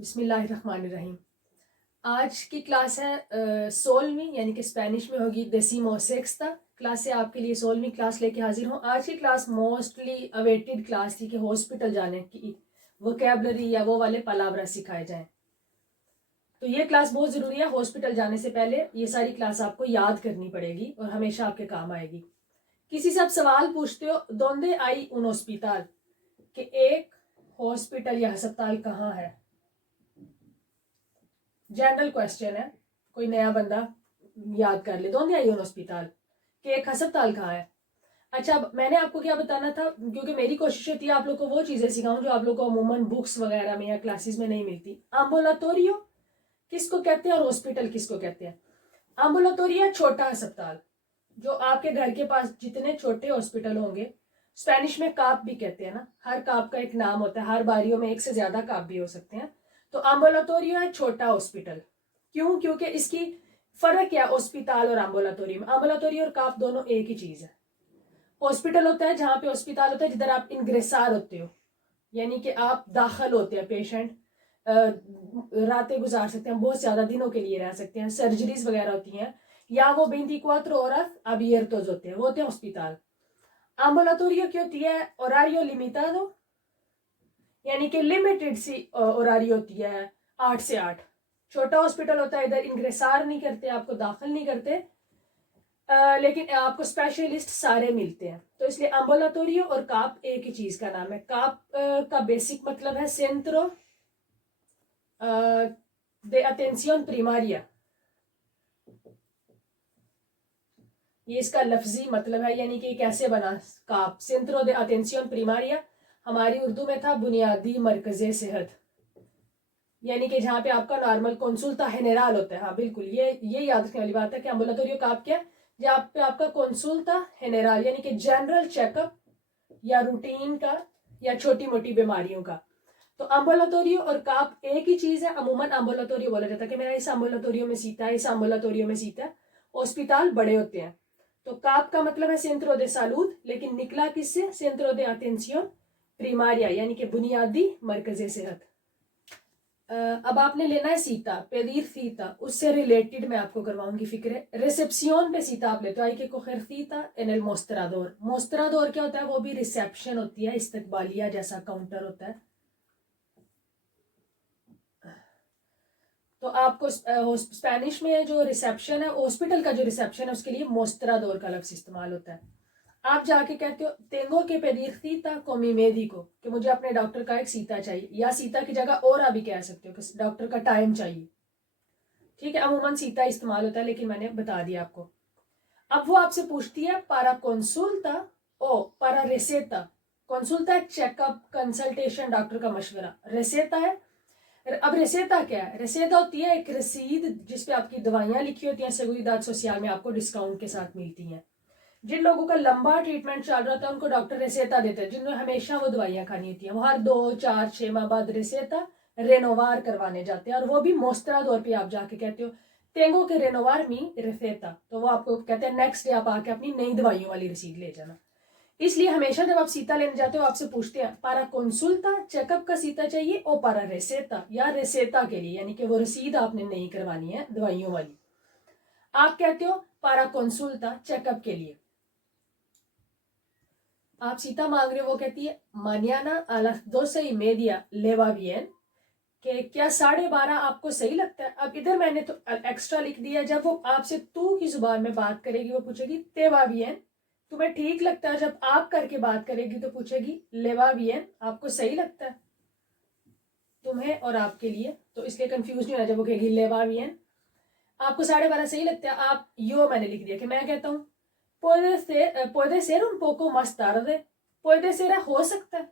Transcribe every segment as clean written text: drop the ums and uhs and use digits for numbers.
बिस्मिल्लाहिर्रहमानिर्रहीम। आज की क्लास है 16वीं यानी कि स्पेनिश में होगी डेसिमो सेक्स्ता क्लास से आपके लिए 16वीं क्लास लेके हाजिर हूँ। आज की क्लास मोस्टली अवेटेड क्लास थी कि हॉस्पिटल जाने की वोकेबलरी या वो वाले पलाब्रा सिखाए जाएं। तो ये क्लास बहुत ज़रूरी है। हॉस्पिटल जाने से पहले ये सारी क्लास आपको याद करनी पड़ेगी और हमेशा आपके काम आएगी। किसी से आप सवाल पूछते हो दोंदे आई उन हॉस्पिटल कि एक हॉस्पिटल या अस्पताल कहाँ है, जनरल क्वेश्चन है, कोई नया बंदा याद कर ले दोंदे आई उन हॉस्पिटल कि एक अस्पताल कहाँ है। अच्छा, अब मैंने आपको क्या बताना था, क्योंकि मेरी कोशिश होती है आप लोग को वो चीज़ें सिखाऊं जो आप लोग को अमूमन बुक्स वगैरह में या क्लासेस में नहीं मिलती। एम्बुलेटोरियो किसको कहते हैं और हॉस्पिटल किसको कहते हैं। एम्बुलेटोरियो छोटा अस्पताल, जो आपके घर के पास जितने छोटे हॉस्पिटल होंगे, स्पेनिश में काप भी कहते हैं ना, हर काप का एक नाम होता है, हर बारियों में एक से ज्यादा काप भी हो सकते हैं। तो एम्बुलेटोरियो है छोटा हॉस्पिटल। क्यों? क्योंकि इसकी फर्क क्या है हॉस्पिटल और एम्बुलेटोरियो में। एम्बुलेटोरियो और काप दोनों एक ही चीज है। हॉस्पिटल होता है जहां पे हॉस्पिटल होता है जिधर आप इंग्रेसार होते हो, यानी कि आप दाखिल होते हैं, पेशेंट रातें गुजार सकते हैं, बहुत ज्यादा दिनों के लिए रह सकते हैं, सर्जरीज वगैरह होती हैं, या वो 24 horas abiertos होते हैं, वो होते हैं हॉस्पिटल। एम्बुलेटोरियो की होती है होरारियो लिमिटाडो, यानी कि लिमिटेड सी होरारियो होती है 8 से 8। छोटा हॉस्पिटल होता है, इधर इंग्रेसार नहीं करते, आपको दाखिल नहीं करते, लेकिन आपको स्पेशलिस्ट सारे मिलते हैं। तो इसलिए एम्बुलेटोरियो और काप एक ही चीज का नाम है। काप का बेसिक मतलब है सेंट्रो de atención primaria, ये इसका लफ्जी मतलब है, यानी कि कैसे बना काप। सेंट्रो de atención primaria हमारी उर्दू में था बुनियादी मरकज़े सेहत, यानी कि जहाँ पे आपका नॉर्मल कंसुल्ता जनरल होता है। हाँ बिल्कुल, ये याद रखने वाली बात है कि एम्बुलेटोरियो काप क्या है, जहाँ पे आपका कंसुल्ता जनरल यानी कि जनरल चेकअप या रूटीन का या छोटी मोटी बीमारियों का। तो एम्बुलेटोरियो और काप एक ही चीज है। अमूमन एम्बुलेटोरियो बोला जाता है कि मेरा इस एम्बुलेटोरियो में सीता है, इस एम्बुलेटोरियो में सीता है। हॉस्पिटल बड़े होते हैं। तो काप का मतलब है सेंट्रो दे सालूद, लेकिन निकला किससे? सेंट्रो दे अटेंसियोन प्रीमारिया, यानी कि बुनियादी मरकज़े सेहत। अब आपने लेना है सीता, पेदीर सीता, उससे रिलेटेड मैं आपको करवाऊंगी फिक्र। रिसेप्शन पे सीता आप लेते हो, आई के कोखर सीता इन एल मोस्टरादोर। मोस्टरादोर क्या होता है? वो भी रिसेप्शन होती है, इस्तकबालिया जैसा काउंटर होता है। तो आपको स्पेनिश में जो रिसेप्शन है, हॉस्पिटल का जो रिसेप्शन है, उसके लिए मोस्टरादोर का लफ्ज इस्तेमाल होता है। आप जाके कहते हो तेंगो के पेदीर सीता को मी मेडिको, कि मुझे अपने डॉक्टर का एक सीता चाहिए, या सीता की जगह और भी कह सकते हो कि डॉक्टर का टाइम चाहिए। ठीक है, अमूमन सीता इस्तेमाल होता है, लेकिन मैंने बता दिया आपको। अब वो आपसे पूछती है पारा कंसुल्टा ओ पारा रेसेता। कंसुल्टा है चेकअप, कंसल्टेशन, डॉक्टर का मशवरा। रेसेता है, अब रेसेता क्या है? रेसेता होती है एक रसीद जिसपे आपकी दवाइयां लिखी होती हैं, seguridad social में आपको डिस्काउंट के साथ मिलती हैं। जिन लोगों का लंबा ट्रीटमेंट चल रहा था उनको डॉक्टर रेसेता देते हैं, जिन्होंने हमेशा वो दवाइयां खानी होती हैं, वो हर 2 4 6 माह बाद रेसेता रेनोवार करवाने जाते हैं। और वो भी मोस्तरा दौर पे आप जाके कहते हो तेंगो के रेनोवार मी रेसेता, तो वो आपको कहते हैं नेक्स्ट डे आप आके अपनी नई दवाइयों वाली रसीद ले जाना। इसलिए हमेशा जब आप सीता लेने जाते हो आपसे पूछते हैं पारा कंसुल्टा चेकअप का सीता चाहिए और पारा रेसेता, या रेसेता के लिए, यानी कि वो रसीद आपने नहीं करवानी है दवाइयों वाली। आप कहते हो पारा कंसुल्टा चेकअप के लिए। आप सीता मांग रहे हो, वो कहती है मानियाना a las 12:30 le va bien, कि क्या 12:30 आपको सही लगता है। अब इधर मैंने तो एक्स्ट्रा लिख दिया, जब वो आपसे तू की जुबान में बात करेगी वो पूछेगी ते va bien, तुम्हें ठीक लगता है। जब आप करके बात करेगी तो पूछेगी le va bien, आपको सही लगता है, तुम्हें और आपके लिए। तो इसलिए कंफ्यूज नहीं होना जब वो कहेगी le va bien, आपको 12:30 सही लगता है। आप यो मैंने लिख दिया कि मैं कहता हूँ puede ser un poco más tarde, puede ser हो सकता है,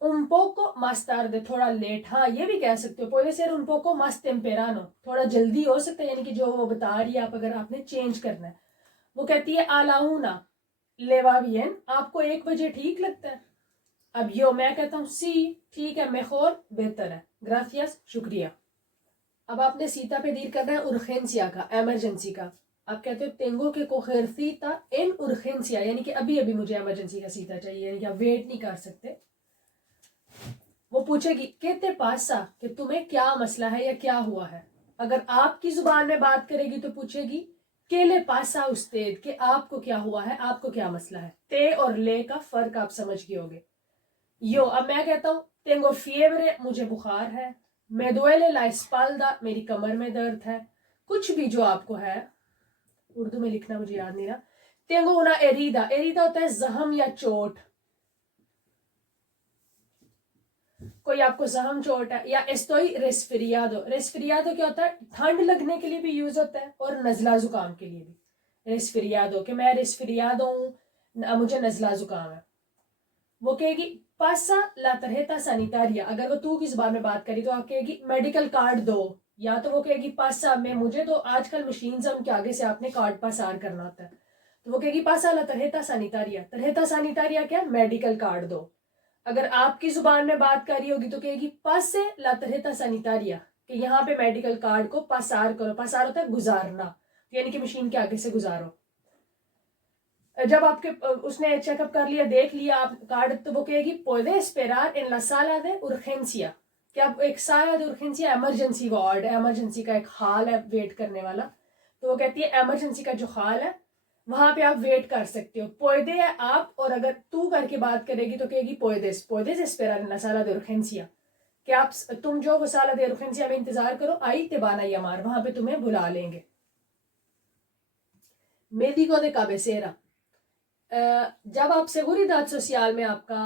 un poco más tarde थोड़ा लेट। हाँ ये भी कह सकते हो, puede ser un poco más temprano, थोड़ा जल्दी हो सकता है, यानी कि जो वो बता रही है आप अगर आपने चेंज करना है। वो कहती है a la una le va bien, आपको 1 बजे ठीक लगता है। अब यो मैं कहता हूँ सी ठीक है, mejor बेहतर है, gracias शुक्रिया। अब आपने सीता पे डील करना है उर्जेंसिया का, एमरजेंसी का। आप कहते हो तेंगो के कोखर सीता इन उर्जेंसिया, यानी कि अभी अभी मुझे इमरजेंसी का सीता चाहिए, यानी कि आप वेट नहीं कर सकते। वो पूछेगी que te pasa, कि तुम्हें क्या मसला है या क्या हुआ है। अगर आपकी जुबान में बात करेगी तो पूछेगी que le pasa a usted, कि आपको क्या हुआ है, आपको क्या मसला है। ते और ले का फर्क आप समझ गए होगे। यो, अब मैं कहता हूँ tengo fiebre, मुझे बुखार है। me duele la espalda, मेरी कमर में दर्द है। कुछ भी जो आपको है, उर्दू में लिखना मुझे याद नहीं रहा। tengo una herida, herida होता है जख्म या चोट। कोई आपको जख्म चोट है, या estoy resfriado, resfriado क्या होता है, ठंड लगने के लिए भी यूज होता है और नजला जुकाम के लिए भी। resfriado, कि मैं resfriado हूँ, मुझे नजला जुकाम है। वो कहेगी पासा ला tarjeta sanitaria, अगर वो तू की जुबान में बात करी तो आप कहेगी मेडिकल कार्ड दो, या तो वो कहेगी पासा में, मुझे तो आजकल मशीन से उनके आगे से आपने कार्ड पासार करना होता है, तो वो कहेगी पासा ला tarjeta sanitaria, tarjeta sanitaria क्या, मेडिकल कार्ड दो। अगर आपकी जुबान में बात कर रही होगी तो कहेगी पासे ला tarjeta sanitaria, कि यहाँ पे मेडिकल कार्ड को पासार करो। पासार होता है गुजारना, यानी कि मशीन के आगे से गुजारो। जब आपके उसने चेकअप कर लिया, देख लिया आप कार्ड, तो वो कहेगी puede esperar en la sala de urgencia, कि अब एक साला de urgencia इमरजेंसी वार्ड है, इमरजेंसी का एक हाल है वेट करने वाला, तो वो कहती है इमरजेंसी का जो हाल है वहां पे आप वेट कर सकते हो। puede है आप, और अगर तू करके बात करेगी तो कहेगी puedes esperar en la sala de urgencia, कि आप तुम जो वो साला de urgencia में इंतजार करो, ahí te van a llamar, वहां पे तुम्हें बुला लेंगे। médico de cabecera, जब आप seguridad social में आपका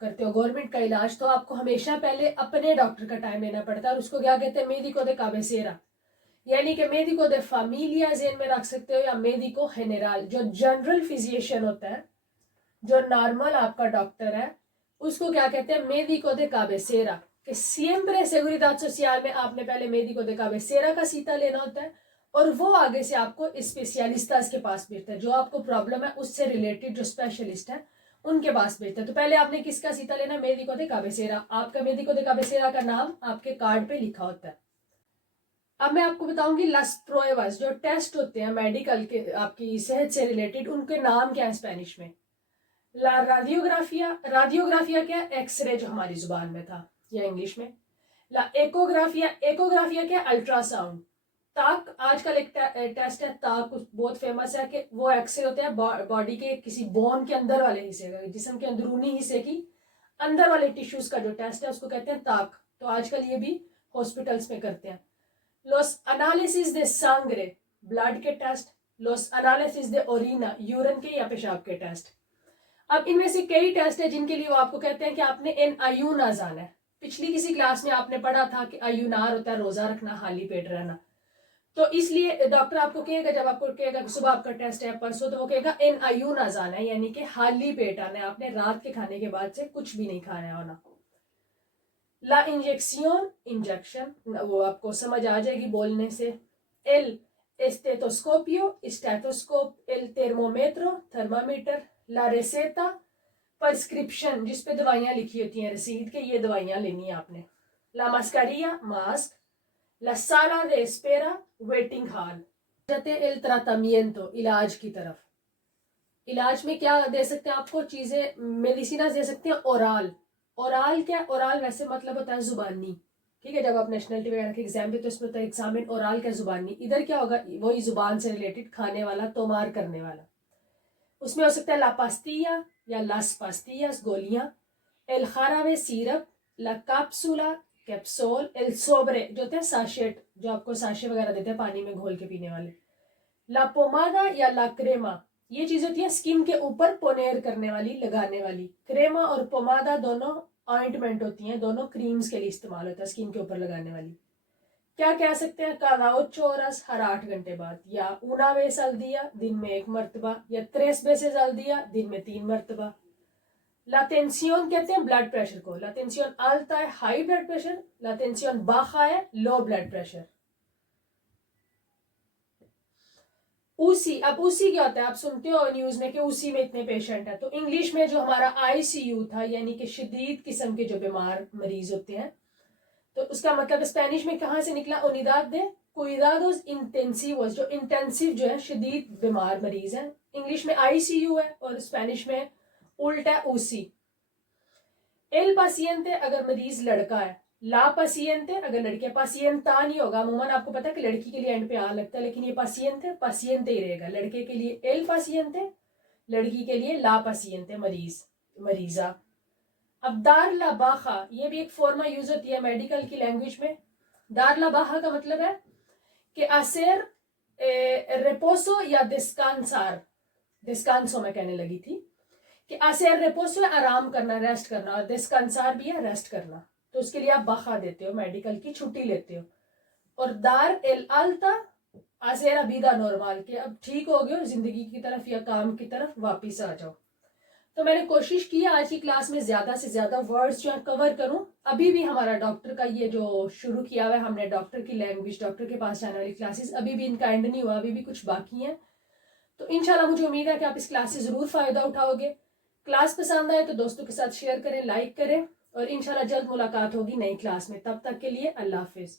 करते हो गवर्नमेंट का इलाज, तो आपको हमेशा पहले अपने डॉक्टर का टाइम लेना पड़ता है, और उसको क्या कहते हैं, médico de cabecera, यानी कि médico de familia जेन में रख सकते हो, या médico general, जो जनरल फिजिशियन होता है, जो नॉर्मल आपका डॉक्टर है, उसको क्या कहते हैं, médico de cabecera, कि siempre seguridad social में आपने पहले médico de cabecera का सीटा लेना होता है, और वो आगे से आपको स्पेशलिस्ट्स के पास भेजता है, जो आपको प्रॉब्लम है उससे रिलेटेड जो स्पेशलिस्ट है उनके पास भेजता है। तो पहले आपने किसका सीटा लेना, médico de cabecera, आपका médico de cabecera का नाम आपके कार्ड पे लिखा होता है। अब मैं आपको बताऊंगी las pruebas, जो टेस्ट होते हैं मेडिकल के आपकी सेहत से रिलेटेड, उनके नाम क्या है स्पेनिश में। ला राडियोग्राफिया, राडियोग्राफिया क्या, एक्सरे जो हमारी जुबान में था, या इंग्लिश में। ला एकोग्राफिया, एकोग्राफिया क्या, अल्ट्रासाउंड। ताक, आजकल एक टेस्ट है ताक, बहुत फेमस है, कि वो एक्सरे होते हैं बॉडी के किसी बोन के अंदर वाले हिस्से का, जिस्म के अंदरूनी हिस्से की अंदर वाले टिश्यूज का जो टेस्ट है उसको कहते हैं ताक। तो आजकल ये भी हॉस्पिटल्स में करते हैं। लोस एनालिसिस दे सांग्रे, ब्लड के टेस्ट। लोस एनालिसिस दे ओरिना, यूरिन के या पेशाब के टेस्ट। अब इनमें से कई टेस्ट है जिनके लिए वो आपको कहते हैं कि आपने इन अयूना जाना है। पिछली किसी क्लास में आपने पढ़ा था कि अयूनार होता है रोजा रखना, खाली पेट रहना, तो इसलिए डॉक्टर आपको कहेगा, जब आपको कहेगा सुबह आपका टेस्ट है परसों, तो वो कहेगा इन अयूना जाना है, यानी कि खाली पेट आना है, आपने रात के खाने के बाद से कुछ भी नहीं खाना होना। ला इंजेक्शन, इंजेक्शन, वो आपको समझ आ जाएगी बोलने से। एल स्टेथोस्कोपियो, स्टेथोस्कोप। एल थर्मोमेट्रो, थर्मामीटर। ला रेसेता, प्रिस्क्रिप्शन, जिसपे दवाइयां लिखी होती हैं रसीद के, ये दवाइयां लेनी है आपने। ला मास्कारिया, मास्क। ला साला de espera, वेटिंग हॉल। जाते एल ट्राटामिento, इलाज की तरफ। इलाज में क्या दे सकते हैं आपको चीजें, मेडिसिना दे सकते हैं ओराल। ओराल क्या, ओराल वैसे मतलब होता है जुबानी, ठीक है। जब आप नेशनलिटी वगैरह के एग्जाम पे, तो इसमें होता है एग्जामिन ओराल क्या, जुबानी। इधर क्या होगा, वही जुबान से रिलेटेड, खाने वाला, तोमार करने वाला। उसमें हो सकता है ला पास्तिया या लास पास्तियास, गोलियां। एल खारावे, सीरप। ला कैप्सूला, कैप्सूल। एल सोब्रे, जो होते हैं साशेट, जो आपको साशे वगैरह देते हैं पानी में घोल के पीने वाले। ला पोमादा या ला क्रेमा, ये चीज होती है स्किन के ऊपर पोनेर करने वाली, लगाने वाली। क्रेमा और पोमादा दोनों ऑइंटमेंट होती हैं, दोनों क्रीम्स के लिए इस्तेमाल होता है, स्किन के ऊपर लगाने वाली। क्या कह सकते हैं, cada 8 horas, हर 8 घंटे बाद, या una vez al día, दिन में 1 मरतबा, या 3 veces al día, दिन में 3 मरतबा। ला टेंसियोन कहते हैं ब्लड प्रेशर को। ला टेंसियोन alta है हाई ब्लड प्रेशर, ला टेंसियोन baja है लो ब्लड प्रेशर। उसी, अब उसी क्या होता है, आप सुनते हो न्यूज में कि उसी में इतने पेशेंट है, तो इंग्लिश में जो हमारा आईसीयू था, यानी कि शदीद किस्म के जो बीमार मरीज होते हैं, तो उसका मतलब स्पेनिश में कहाँ से निकला, उनिदाद दे cuidados intensivos, जो इंटेंसिव जो है शदीद बीमार मरीज हैं। इंग्लिश में आईसीयू है और स्पेनिश में उल्टा उसी। एल पासियंते अगर मरीज लड़का है, ला पासियंते अगर लड़की है, पासियंता नहीं होगा। अमूमन आपको पता है कि लड़की के लिए एंड पे आ लगता है, लेकिन ये पासियंते पासियंते ही रहेगा। लड़के के लिए एल पासियंते, लड़की के लिए ला पासियंते मरीज मरीजा। अब दार ला बाखा, ये भी एक फॉर्मा यूज होती है मेडिकल की लैंग्वेज में। दार ला बाहा का मतलब है कि आसेर रेपोसो या डिस्कांसार, डिस्कांसो मैं कहने लगी थी कि आसेर रेपोसो आराम करना, रेस्ट करना, और डिस्कांसार भी है रेस्ट करना। तो उसके लिए आप बाखा देते हो, मेडिकल की छुट्टी लेते हो। और दार एल आल्ता आसेर अबीदा नॉर्मल, के अब ठीक हो गए हो, जिंदगी की तरफ या काम की तरफ वापिस आ जाओ। तो मैंने कोशिश की आज की क्लास में ज्यादा से ज्यादा वर्ड्स जो है कवर करूं। अभी भी हमारा डॉक्टर का ये जो शुरू किया हुआ है हमने, डॉक्टर की लैंग्वेज, डॉक्टर के पास जाने वाली क्लासेस, अभी भी इनका एंड नहीं हुआ, अभी भी कुछ बाकी है। तो इंशाल्लाह मुझे उम्मीद है कि आप इस क्लास से जरूर फायदा उठाओगे। क्लास पसंद आए तो दोस्तों के साथ शेयर करें, लाइक करें, और इंशाल्लाह जल्द मुलाकात होगी नई क्लास में। तब तक के लिए अल्लाह हाफिज।